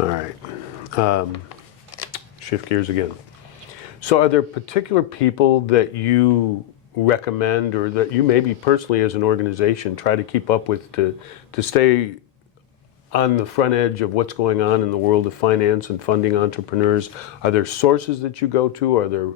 All right. Shift gears again. So are there particular people that you recommend or that you maybe personally as an organization try to keep up with to stay on the front edge of what's going on in the world of finance and funding entrepreneurs? Are there sources that you go to? Are there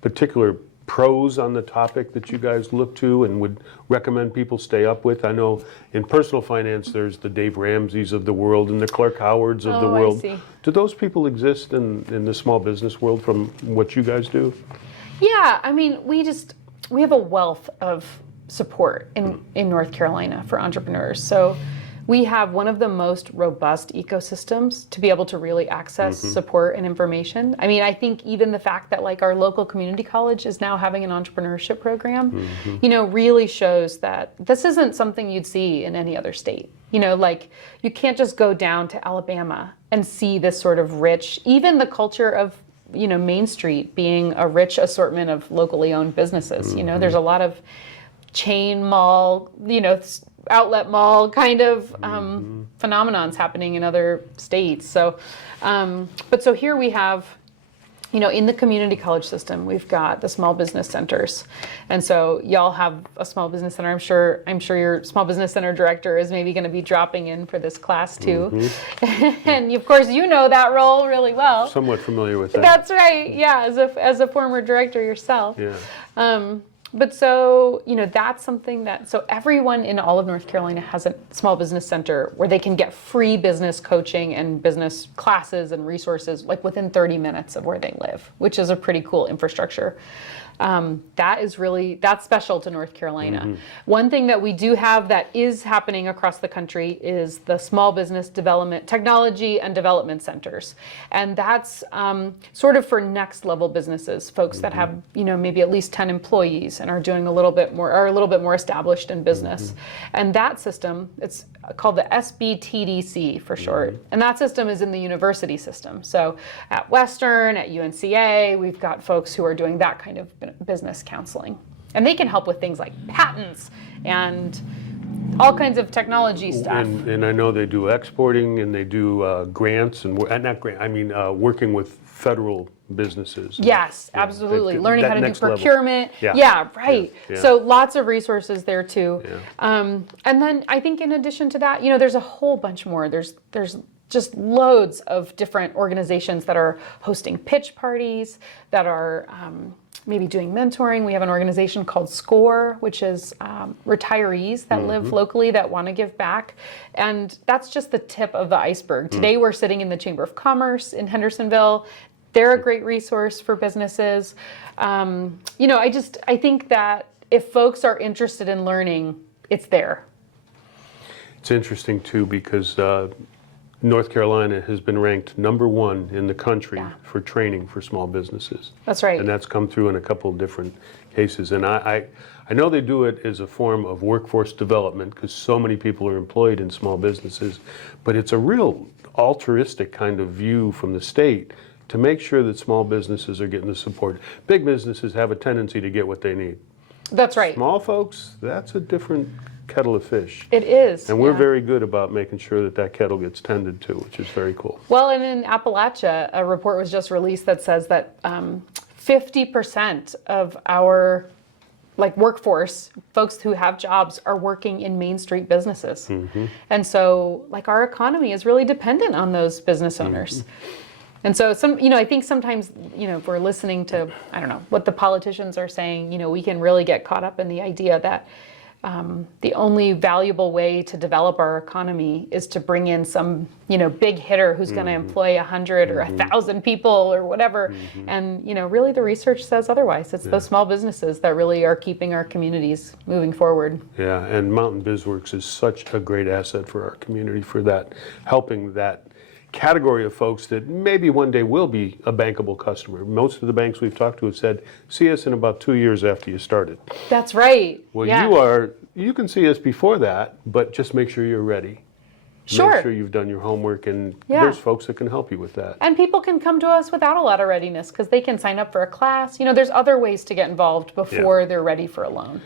particular pros on the topic that you guys look to and would recommend people stay up with? I know in personal finance there's the Dave Ramseys of the world and the Clark Howards of the world. I see. Do those people exist in the small business world from what you guys do? Yeah, I mean, we have a wealth of support in North Carolina for entrepreneurs. So we have one of the most robust ecosystems to be able to really access support and information. I mean, I think even the fact that like our local community college is now having an entrepreneurship program, really shows that this isn't something you'd see in any other state. Like you can't just go down to Alabama and see this sort of rich, even the culture of Main Street being a rich assortment of locally owned businesses. There's a lot of chain mall, outlet mall kind of phenomenons happening in other states. So, so here we have, in the community college system, we've got the small business centers. And so y'all have a small business center. I'm sure your small business center director is maybe going to be dropping in for this class too. And of course, that role really well. Somewhat familiar with that. That's right. Yeah. As a former director yourself. Yeah. But so, that's something so everyone in all of North Carolina has a small business center where they can get free business coaching and business classes and resources like within 30 minutes of where they live, which is a pretty cool infrastructure. That's special to North Carolina. One thing that we do have that is happening across the country is the small business development, technology and development centers. And that's sort of for next level businesses, folks that have, maybe at least 10 employees and are doing a little bit more established in business. And that system, it's called the SBTDC for short. And that system is in the university system. So at Western, at UNCA, we've got folks who are doing that kind of business counseling. And they can help with things like patents and all kinds of technology stuff. And I know they do exporting and they do grants and working with federal businesses. Yes, absolutely. Learning how to do procurement. Level. Yeah, right. Yeah. So lots of resources there too. Yeah. And then I think in addition to that, there's a whole bunch more. There's just loads of different organizations that are hosting pitch parties, that are maybe doing mentoring. We have an organization called SCORE, which is retirees that live locally that want to give back. And that's just the tip of the iceberg. Today we're sitting in the Chamber of Commerce in Hendersonville. They're a great resource for businesses. I think that if folks are interested in learning, it's there. It's interesting too because North Carolina has been ranked #1 in the country for training for small businesses. That's right. And that's come through in a couple of different cases. And I know they do it as a form of workforce development because so many people are employed in small businesses, but it's a real altruistic kind of view from the state to make sure that small businesses are getting the support. Big businesses have a tendency to get what they need. That's right. Small folks, that's a different kettle of fish. It is. And we're very good about making sure that kettle gets tended to, which is very cool. Well, and in Appalachia, a report was just released that says that 50% of our workforce, folks who have jobs, are working in Main Street businesses. And so our economy is really dependent on those business owners. And so I think sometimes, if we're listening to, what the politicians are saying, we can really get caught up in the idea that the only valuable way to develop our economy is to bring in some, big hitter who's going to employ 100 or 1,000 people or whatever. And, really the research says otherwise. It's those small businesses that really are keeping our communities moving forward. Yeah, and Mountain BizWorks is such a great asset for our community for that, helping that category of folks that maybe one day will be a bankable customer. Most of the banks we've talked to have said, see us in about 2 years after you started. That's right. Well, you can see us before that, but just make sure you're ready. Sure. Make sure you've done your homework, and there's folks that can help you with that. And people can come to us without a lot of readiness because they can sign up for a class. There's other ways to get involved before they're ready for a loan.